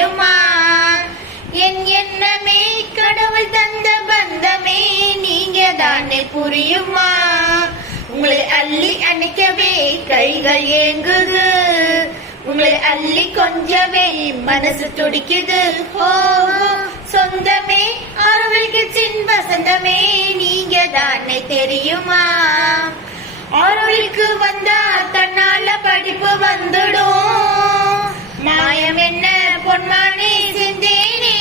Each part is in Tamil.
தெரியுமா? என் எண்ணமே கடவுள் தந்த பந்தமே நீங்க தானே புரியுமா? உங்களை அள்ளி அணைக்கவே கைகள் ஏங்குது, உங்களை அள்ளி கொஞ்சவே மனசு துடிக்குது. சொந்தமே ஆரோவிலுக்கு சின் வசந்தமே நீங்க தானே தெரியுமா? ஆரோவிலுக்கு வந்தா தன்னால படிப்பு வந்துடும், மாயம் என்ன பொன்மானே செந்தேனே.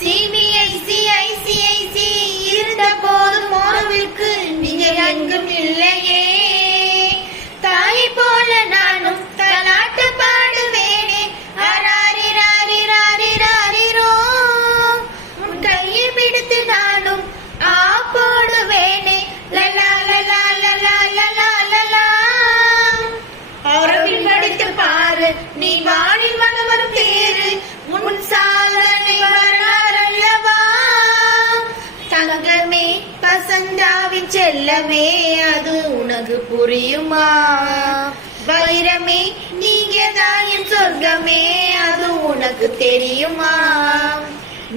சிபிஎஸ்சி ஐசிஐசி இருந்த போதும் ஆரோவிலுக்கு நீங்க எங்கும் இல்லையே. தாயை போல நானும் தலாட்டு பாடுவேனே, அராரி ராரி ராரி ராரிரோ. உன் கையை பிடித்து நானும் ஆ போடுவேனே, லலா லலா லலா லலா லலா. ஆரோவில் படித்து பாரு நீ வானில் வரும் பேரு, உன் சாதனை வரலாறல்லவா. தங்கமே பசந்தாவின் செல்லமே அது உனக்கு புரியுமா? வைரமே நீங்க தான் என் சொர்க்கமே அது உனக்கு தெரியுமா?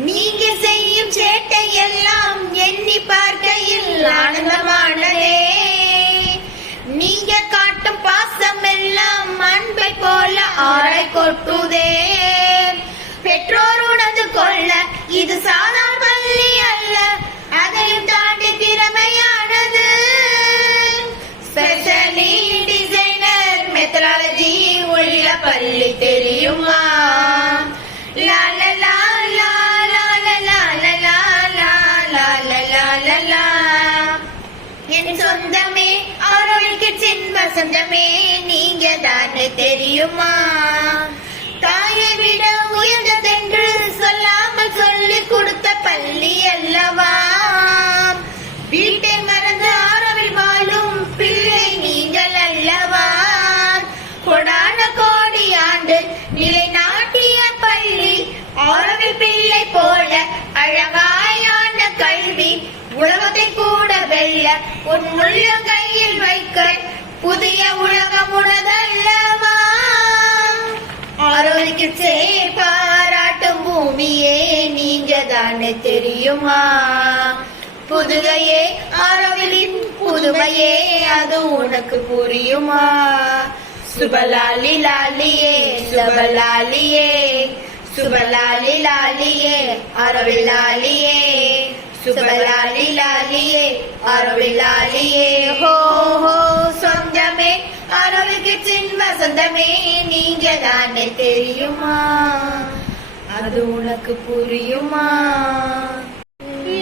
நீங்க செய்யும் சேட்டை எல்லாம் எண்ணி பார்க்கையில் ஆனந்தமானதே. நீங்க காட்டும் பாசம் எல்லாம் அன்பை போல ஆளை கொட்டுதே. பெற்றோர் உணர்ந்து கொள்ள இது சாதாரண பள்ளி அல்ல, அதையும் தாண்டி திறமையானது. ஸ்பெஷலி டிசைனர் மெத்தடாலஜி உள்ள பள்ளி தெரியுமா? லா லா லா லா லா லா லா லா லா லா லா லா. என் சொந்தமே ஆரோவிலுக்கு சின் வசந்தமே நீங்க தானே தெரியுமா? தாயை விட உயர்ந்ததென்று சொல்லாமல் சொல்லி கொடுத்த பள்ளி அல்லவா. வீட்டை மறந்து ஆரோவில் வாழும் பிள்ளை நீங்கள் அல்லவா. கொடான கோடி ஆண்டு நிலை நாட்டிய பள்ளி ஆரோவில் பிள்ளை போல அழகாயான கல்வி உலகத்தை கூட வெல்ல உன் முள்ள கையில் வைக்க புதிய உலகம் உனதல்லவா. ஆரோவிலுக்கு பாராட்டும் பூமியே நீங்க தானே தெரியுமா? புதுகையே ஆரோவிலின் புதுமையே அது உனக்கு புரியுமா? சுபலாலி லாலியே சுபலாலியே சுபலாலி லாலியே ஆரோவில் லாலியே சுபலாலி லாலியே ஆரோவில் லாலியே. ஹோ ஹோ சொந்தமே ஆரோவிலுக்கு சின் வசந்தமே நீங்க தானே தெரியுமா? அது உனக்கு புரியுமா?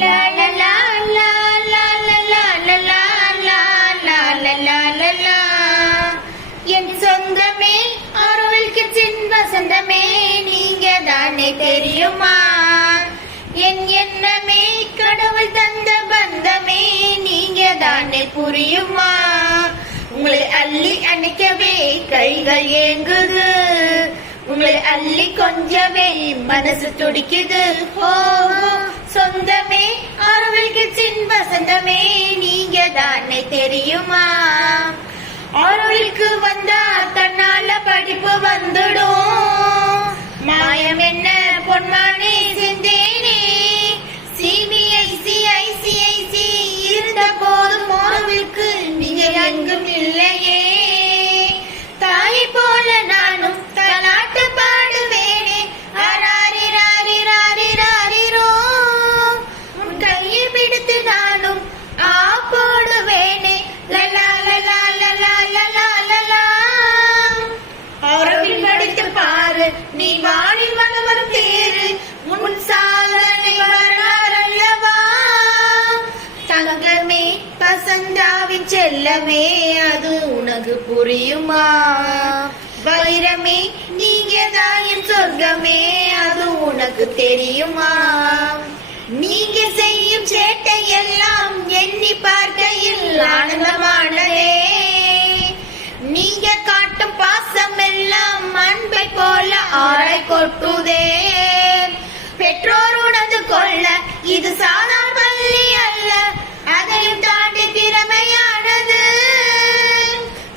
லா லா லா லா லா லா லா லா லா லா லா லா. என் சொந்தமே ஆரோவிலுக்கு சின் வசந்தமே நீங்க தானே தெரியுமா? என் எண்ணமே கடவுள் தந்த பந்தமே நீங்க தானே புரியுமா? உங்களை அள்ளி அணைக்கவே கைகள் ஏங்குது, உங்களை அள்ளி கொஞ்சவே மனசு துடிக்குது. சொந்தமே ஆரோவிலுக்கு சின் வசந்தமே நீங்க தானே தெரியுமா? ஆரோவிலுக்கு வந்தா தன்னால படிப்பு வந்துடும், மாயம் என்ன பொன்மானே செந்தேனே. சிபிஎஸ்சி ஐசிஐசி இருந்த போதும் ஆரோவிலுக்கு நீங்க எங்கும் இல்லையே. தாயை போல நானும் தலாட்டு பாடுவேனே, அராரி ராரி ராரி ராரிரோ. உன் கையை பிடித்து நானும் ஆ போடுவேனே, லலா லலா லலா லலா லலா. ஆரோவில் படித்து பாரு நீ வானில் வரும் பேரு, உன் சாதனை வரலாறல்லவா. தங்கமே பசந்தாவின் செல்லமே அது உனக்கு புரியுமா? வைரமே நீங்க தான் என் சொர்க்கமே அது உனக்கு தெரியுமா? நீங்க செய்யும் சேட்டை எல்லாம் எண்ணி பார்க்கையில் ஆனந்தமானதே. நீங்க காட்டும் பாசம் எல்லாம் அன்பை போல ஆளை கொட்டுதே. பெற்றோர் உணர்ந்து கொள்ள இது சாதாரண பள்ளி அல்ல, அதையும் தாண்டி திறமையானது.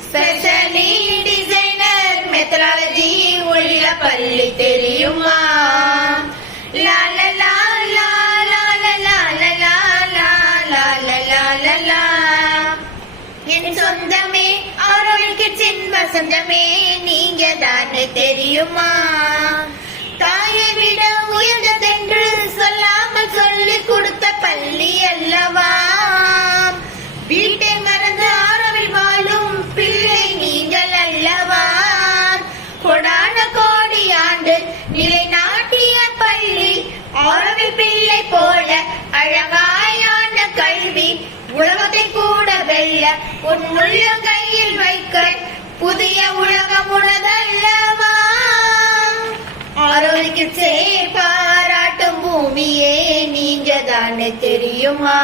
ஸ்பெஷலி டிசைனர் மெத்தடாலஜி உள்ள பள்ளி தெரியுமா? என் சொந்தமே ஆரோவில் கிட்ஸின் வசந்தமே நீங்க தானே தெரியுமா? தாயை விட உயர்ந்ததென்று சொல்லாமல் சொல்லி கொடுத்த பள்ளி அல்லவா? வீட்டை மறந்து ஆரோவில் வாழும் பிள்ளை நீங்கள் அல்லவா? கொடான கோடி ஆண்டு நிலை நாட்டிய பள்ளி ஆரோவில் பிள்ளை போல அழகாயான கல்வி உலகத்தை கூட வெல்ல உன் உள்ள கையில் வைக்க புதிய உலகம் உனதல்லவா? ஆரோவிற்கு பாராட்டும் பூமியே நீங்க தானே தெரியுமா?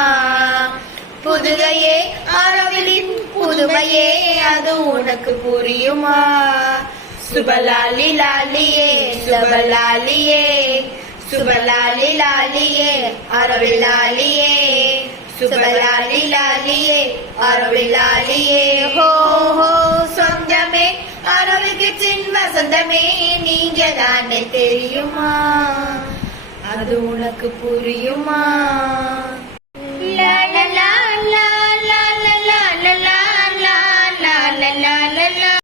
புதுகையே ஆரோவிலின் புதுமையே அது உனக்கு புரியுமா? சுபலாலி லாலியே சுபலாலியே சுபலாலி லாலியே ஆரோவில் லாலியே சுபலாலி லாலியே ஆரோவில் லாலியே. ஹோ ஹோ சொந்தமே ஆரோவில் கிட்ஸின் வசந்தமே நீங்க தானே தெரியுமா? அது உனக்கு புரியுமா?